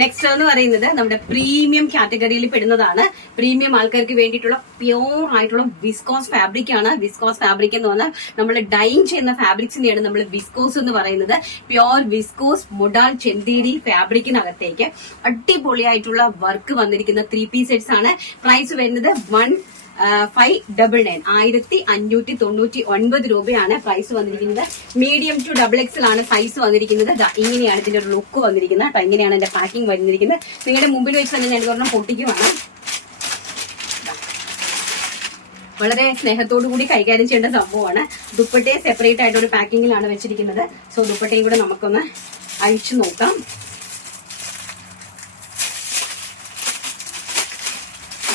Next എന്ന് പറയുന്നത് നമ്മുടെ പ്രീമിയം കാറ്റഗറിയിൽ പെടുന്നതാണ്. പ്രീമിയം ആൾക്കാർക്ക് വേണ്ടിയിട്ടുള്ള പ്യോർ ആയിട്ടുള്ള വിസ്കോസ് ഫാബ്രിക് ആണ്. വിസ്കോസ് ഫാബ്രിക് എന്ന് പറഞ്ഞാൽ നമ്മൾ ഡൈൻ ചെയ്യുന്ന ഫാബ്രിക്സിനെയാണ് നമ്മൾ വിസ്കോസ് എന്ന് പറയുന്നത്. പ്യോർ വിസ്കോസ് മൊഡാൾ ചെന്തേരി ഫാബ്രിക്കിനകത്തേക്ക് അടിപൊളിയായിട്ടുള്ള വർക്ക് വന്നിരിക്കുന്ന 3 പീസ് സെറ്റ്സ് ആണ്. പ്രൈസ് വരുന്നത് 1599 1599 രൂപയാണ് പ്രൈസ് വന്നിരിക്കുന്നത്. മീഡിയം ടു XXL ആണ് സൈസ് വന്നിരിക്കുന്നത്. ഇങ്ങനെയാണ് ഇതിന്റെ ഒരു ലുക്ക് വന്നിരിക്കുന്നത് കേട്ടോ. ഇങ്ങനെയാണ് എന്റെ പാക്കിംഗ് വന്നിരിക്കുന്നത്. നിങ്ങളുടെ മുമ്പിൽ വെച്ച് തന്നെ ഞാൻ ഒരെണ്ണം പൊട്ടിക്കുവാണ്. വളരെ സ്നേഹത്തോടു കൂടി കൈകാര്യം ചെയ്യേണ്ട സംഭവമാണ്. ദുപ്പട്ടയെ സെപ്പറേറ്റ് ആയിട്ട് ഒരു പാക്കിങ്ങിലാണ് വെച്ചിരിക്കുന്നത്. സോ ദുപ്പട്ടയും കൂടെ നമുക്കൊന്ന് അഴിച്ചു നോക്കാം.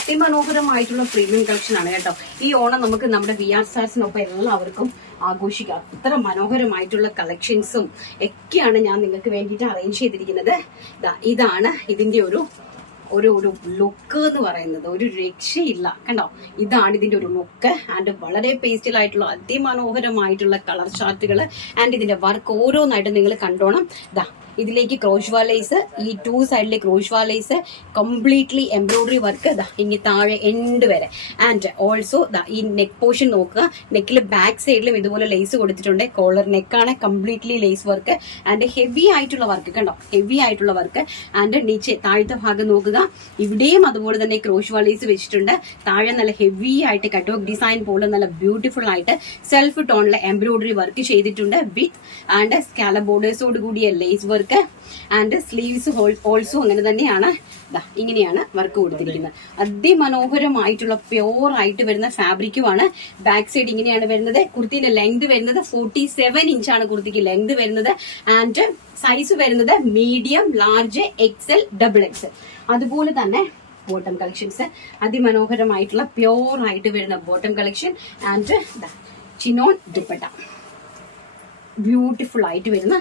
അതിമനോഹരമായിട്ടുള്ള പ്രീമിയം കളക്ഷൻ ആണ് കേട്ടോ. ഈ ഓണം നമുക്ക് നമ്മുടെ VR സ്റ്റാർസിനൊപ്പം എല്ലാവർക്കും ആഘോഷിക്കാം. അത്ര മനോഹരമായിട്ടുള്ള കളക്ഷൻസും ഒക്കെയാണ് ഞാൻ നിങ്ങൾക്ക് വേണ്ടിയിട്ട് അറേഞ്ച് ചെയ്തിരിക്കുന്നത്. ഇതാണ് ഇതിന്റെ ഒരു ലുക്ക് എന്ന് പറയുന്നത്. ഒരു രക്ഷയില്ല കണ്ടോ. ഇതാണ് ഇതിന്റെ ഒരു ലുക്ക്. ആൻഡ് വളരെ പേസ്റ്റലായിട്ടുള്ള അതിമനോഹരമായിട്ടുള്ള കളർ ചാർട്ടുകൾ ആൻഡ് ഇതിന്റെ വർക്ക് ഓരോന്നായിട്ട് നിങ്ങൾ കണ്ടോണം. ഇതിലേക്ക് ക്രോഷ്വാ ലേസ്, ഈ 2 സൈഡിലെ crochet lace, completely embroidery work ഇനി താഴെ എൻഡ് വരെ. ആൻഡ് ഓൾസോ ഈ നെക്ക് പോർഷൻ നോക്കുക. നെക്കിൽ ബാക്ക് സൈഡിലും ഇതുപോലെ ലേസ് കൊടുത്തിട്ടുണ്ട്. കോളർ നെക്കാണ്, completely lace work and heavy ആയിട്ടുള്ള വർക്ക് കണ്ടോ. ഹെവി ആയിട്ടുള്ള വർക്ക്. ആൻഡ് നീച്ചെ താഴത്തെ ഭാഗം നോക്കുക. ഇവിടെയും അതുപോലെ തന്നെ ക്രോഷ്വാ ലേസ് വെച്ചിട്ടുണ്ട്. താഴെ നല്ല ഹെവി ആയിട്ട് കട്ടോക്ക് ഡിസൈൻ പോലെ നല്ല ബ്യൂട്ടിഫുൾ ആയിട്ട് സെൽഫ് ടോണിലെ എംബ്രോയിഡറി വർക്ക് ചെയ്തിട്ടുണ്ട്. വിത്ത് ആൻഡ് സ്കാലപ്പ് ബോർഡേഴ്സോട് കൂടിയ lace work and sleeves also അങ്ങനെ തന്നെയാണ്. ഇങ്ങനെയാണ് വർക്ക് കൊടുത്തിരിക്കുന്നത്. അതിമനോഹരമായിട്ടുള്ള പ്യോർ ആയിട്ട് വരുന്ന ഫാബ്രിക്കുമാണ്. ബാക്ക് സൈഡ് ഇങ്ങനെയാണ് വരുന്നത്. കുർത്തിന്റെ ലെങ്ത് വരുന്നത് 47 ഇഞ്ചാണ് കുർത്തിക്ക് ലെങ്ത് വരുന്നത്. ആൻഡ് സൈസ് വരുന്നത് മീഡിയം, ലാർജ്, XL, XXL. അതുപോലെ തന്നെ ബോട്ടം കളക്ഷൻസ് അതിമനോഹരമായിട്ടുള്ള പ്യോർ ആയിട്ട് വരുന്ന bottom collection and chinon dupatta. Beautiful ആയിട്ട് വരുന്ന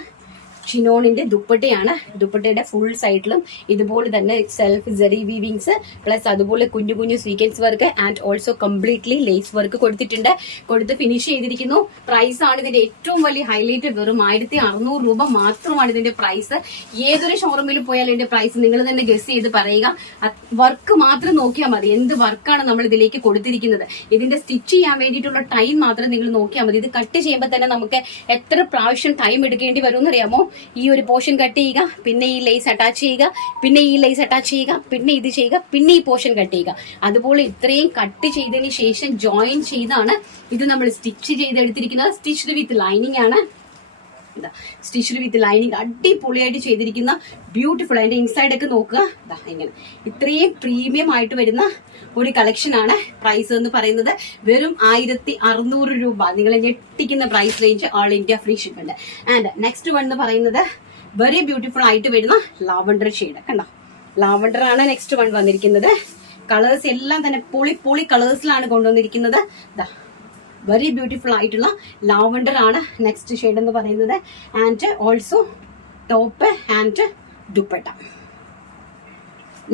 ചിനോണിന്റെ ദുപ്പട്ടയാണ്. ദുപ്പട്ടയുടെ ഫുൾ സൈഡിലും ഇതുപോലെ തന്നെ സെൽഫ് ജെറി വീവിങ്സ് പ്ലസ് അതുപോലെ കുഞ്ഞു കുഞ്ഞു sequins work and also completely lace work കൊടുത്ത് ഫിനിഷ് ചെയ്തിരിക്കുന്നു. പ്രൈസ് ആണ് ഇതിന്റെ ഏറ്റവും വലിയ ഹൈലൈറ്റ്. വെറും 1600 രൂപ മാത്രമാണ് ഇതിന്റെ പ്രൈസ്. ഏതൊരു ഷോറൂമിൽ പോയാലും ഇതിന്റെ പ്രൈസ് നിങ്ങൾ തന്നെ ഗസ് ചെയ്ത് പറയുക. വർക്ക് മാത്രം നോക്കിയാൽ മതി. എന്ത് വർക്കാണ് നമ്മൾ ഇതിലേക്ക് കൊടുത്തിരിക്കുന്നത്. ഇതിന്റെ സ്റ്റിച്ച് ചെയ്യാൻ വേണ്ടിയിട്ടുള്ള ടൈം മാത്രം നിങ്ങൾ നോക്കിയാൽ മതി. ഇത് കട്ട് ചെയ്യുമ്പോൾ തന്നെ നമുക്ക് എത്ര പ്രാവശ്യം ടൈം എടുക്കേണ്ടി വരും എന്നറിയാമോ. ഈ ഒരു പോർഷൻ കട്ട് ചെയ്യുക, പിന്നെ ഈ ലേസ് അറ്റാച്ച് ചെയ്യുക, പിന്നെ ഈ ലേസ് അറ്റാച്ച് ചെയ്യുക, പിന്നെ ഇത് ചെയ്യുക, പിന്നെ ഈ പോർഷൻ കട്ട് ചെയ്യുക. അതുപോലെ ഇത്രയും കട്ട് ചെയ്തതിന് ശേഷം ജോയിൻ ചെയ്താണ് ഇത് നമ്മൾ സ്റ്റിച്ച് ചെയ്തെടുത്തിരിക്കുന്നത്. സ്റ്റിച്ച്ഡ് വിത്ത് ലൈനിങ് ആണ്. സ്റ്റിച്ച്ഡ് വിത്ത് ലൈനിങ് അടിപൊളിയായിട്ട് ചെയ്തിരിക്കുന്ന ബ്യൂട്ടിഫുൾ. അതിന്റെ ഇൻസൈഡ് ഒക്കെ നോക്കുക. ഇങ്ങനെ ഇത്രയും പ്രീമിയം ആയിട്ട് വരുന്ന ഒരു കളക്ഷൻ ആണ്. പ്രൈസ് എന്ന് പറയുന്നത് വെറും 1600 രൂപ. നിങ്ങളെ ഞെട്ടിക്കുന്ന price range. All India free shipment. And next one എന്ന് പറയുന്നത് വെരി ബ്യൂട്ടിഫുൾ ആയിട്ട് വരുന്ന ലാവണ്ടർ ഷെയ്ഡ് കണ്ടോ. ലാവണ്ടർ ആണ് നെക്സ്റ്റ് വൺ വന്നിരിക്കുന്നത്. കളേഴ്സ് എല്ലാം തന്നെ പൊളി കളേഴ്സിലാണ് കൊണ്ടുവന്നിരിക്കുന്നത്. വെരി ബ്യൂട്ടിഫുൾ ആയിട്ടുള്ള ലാവണ്ടർ ആണ് നെക്സ്റ്റ് ഷെയ്ഡ് എന്ന് പറയുന്നത്. And also top and dupatta.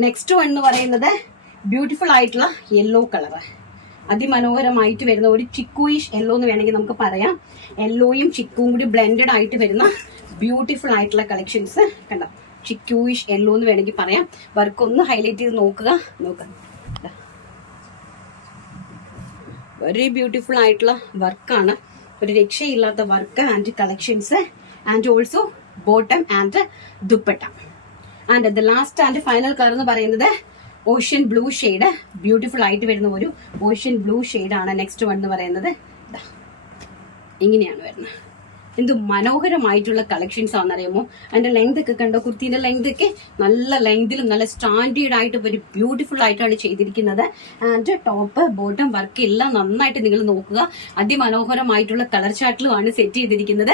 Next one എന്ന് പറയുന്നത് ബ്യൂട്ടിഫുൾ ആയിട്ടുള്ള യെല്ലോ കളർ. അതിമനോഹരമായിട്ട് വരുന്ന ഒരു ചിക്കുയിഷ് യെല്ലോ എന്ന് വേണമെങ്കിൽ നമുക്ക് പറയാം. യെല്ലോയും ചിക്കുവും കൂടി ബ്ലെൻഡഡ് ആയിട്ട് വരുന്ന ബ്യൂട്ടിഫുൾ ആയിട്ടുള്ള കളക്ഷൻസ് കണ്ടോ. ചിക്കുയിഷ് യെല്ലോ എന്ന് വേണമെങ്കിൽ പറയാം. വർക്ക് ഒന്ന് ഹൈലൈറ്റ് ചെയ്ത് നോക്കുക. വെരി ബ്യൂട്ടിഫുൾ ആയിട്ടുള്ള വർക്കാണ്. ഒരു രക്ഷയില്ലാത്ത work and collections and also bottom and dupatta. And the last and final colour എന്ന് പറയുന്നത് ഓഷ്യൻ ബ്ലൂ ഷെയ്ഡ്. ബ്യൂട്ടിഫുൾ ആയിട്ട് വരുന്ന ഒരു ഓഷ്യൻ ബ്ലൂ ഷെയ്ഡാണ് നെക്സ്റ്റ് വൺ എന്ന് പറയുന്നത്. ഇങ്ങനെയാണ് വരുന്നത്. എന്ത് മനോഹരമായിട്ടുള്ള കളക്ഷൻസ് ആണെന്നറിയാമോ. അതിന്റെ ലെങ്ത് ഒക്കെ കണ്ടോ. കുർത്തിന്റെ ലെങ്ത് ഒക്കെ നല്ല ലെങ്തിലും നല്ല സ്റ്റാൻഡേർഡ് ആയിട്ട് ഒരു ബ്യൂട്ടിഫുൾ ആയിട്ടാണ് ചെയ്തിരിക്കുന്നത്. ആൻഡ് ടോപ്പ് ബോട്ടം വർക്ക് എല്ലാം നന്നായിട്ട് നിങ്ങൾ നോക്കുക. അതിമനോഹരമായിട്ടുള്ള കളർ ചാർട്ടിലുമാണ് സെറ്റ് ചെയ്തിരിക്കുന്നത്.